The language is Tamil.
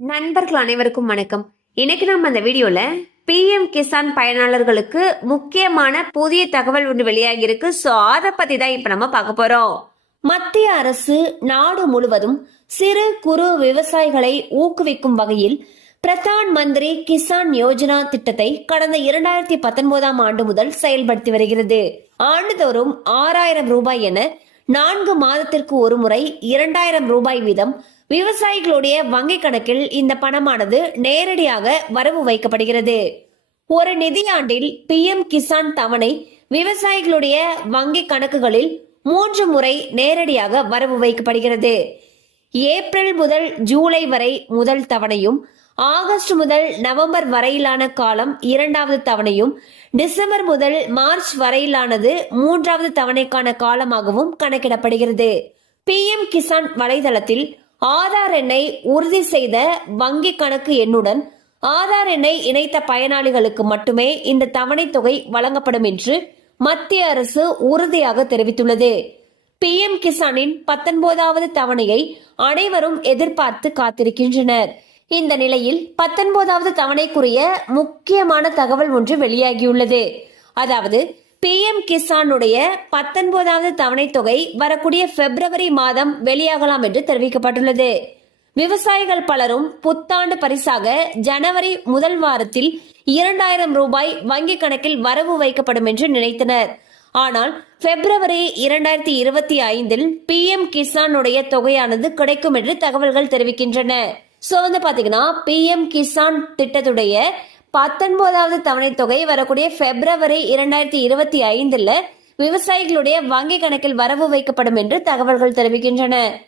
நண்பர்கள் அனைவருக்கும் வணக்கம். இன்னைக்கு நம்ம அந்த வீடியோல பிஎம் கிசான் பயனாளர்களுக்கு முக்கியமான புதிய தகவல் ஒன்று வெளியாகி இருக்கு ஸோ அதை பத்தி தான் இப்ப நம்ம பார்க்க போறோம். மத்திய அரசு நாடு முழுவதும் சிறு குறு விவசாயிகளை ஊக்குவிக்கும் வகையில் பிரதான் மந்திரி கிசான் யோஜனா திட்டத்தை கடந்த இரண்டாயிரத்தி பத்தொன்பதாம் ஆண்டு முதல் செயல்படுத்தி வருகிறது. ஆண்டுதோறும் ஆறாயிரம் ரூபாய் என நான்கு மாதத்திற்கு ஒரு முறை இரண்டாயிரம் ரூபாய் வீதம் விவசாயிகளுடைய வங்கிக் கணக்கில் இந்த பணமானது நேரடியாக வரவு வைக்கப்படுகிறது. ஒரு நிதியாண்டில் பிஎம் கிசான் தவணை விவசாயிகளுடைய வங்கி கணக்குகளில் மூன்று முறை நேரடியாக வரவு வைக்கப்படுகிறது. ஏப்ரல் முதல் ஜூலை வரை முதல் தவணையும் ஆகஸ்ட் முதல் நவம்பர் வரையிலான காலம் இரண்டாவது தவணையும் டிசம்பர் முதல் மார்ச் வரையிலானது மூன்றாவது தவணைக்கான காலமாகவும் கணக்கிடப்படுகிறது. பிஎம் கிசான் வலைதளத்தில் ஆதார் எண்ணை உறுதி செய்த வங்கி கணக்கு எண்ணுடன் ஆதார் எண்ணை இணைத்த பயனாளிகளுக்கு மட்டுமே இந்த தவணை தொகை வழங்கப்படும் என்று மத்திய அரசு உறுதியாக தெரிவித்துள்ளது. பிஎம் கிசானின் பத்தொன்பதாவது தவணையை அனைவரும் எதிர்பார்த்து காத்திருக்கின்றனர். இந்த நிலையில் பத்தொன்பதாவது தவணைக்குரிய முக்கியமான தகவல் ஒன்று வெளியாகியுள்ளது. அதாவது பிஎம் கிசானுடைய பத்தொன்பதாவது தவணை தொகை வரக்கூடிய பிப்ரவரி மாதம் வெளியாகலாம் என்று தெரிவிக்கப்பட்டுள்ளது. விவசாயிகள் பலரும் புத்தாண்டு பரிசாக ஜனவரி முதல் வாரத்தில் இரண்டாயிரம் ரூபாய் வங்கிக் கணக்கில் வரவு வைக்கப்படும் என்று நினைத்தனர். ஆனால் பிப்ரவரி இரண்டாயிரத்தி இருபத்தி ஐந்தில் பிஎம் கிசானுடைய தொகையானது கிடைக்கும் என்று தகவல்கள் தெரிவிக்கின்றன. சோ வந்து பாத்தீங்கன்னா பிஎம் கிசான் திட்டத்துடைய பத்தொன்பதாவது தவணை தொகை வரக்கூடிய பிப்ரவரி இரண்டாயிரத்தி இருபத்தி ஐந்துல விவசாயிகளுடைய வங்கி கணக்கில் வரவு வைக்கப்படும் என்று தகவல்கள் தெரிவிக்கின்றன.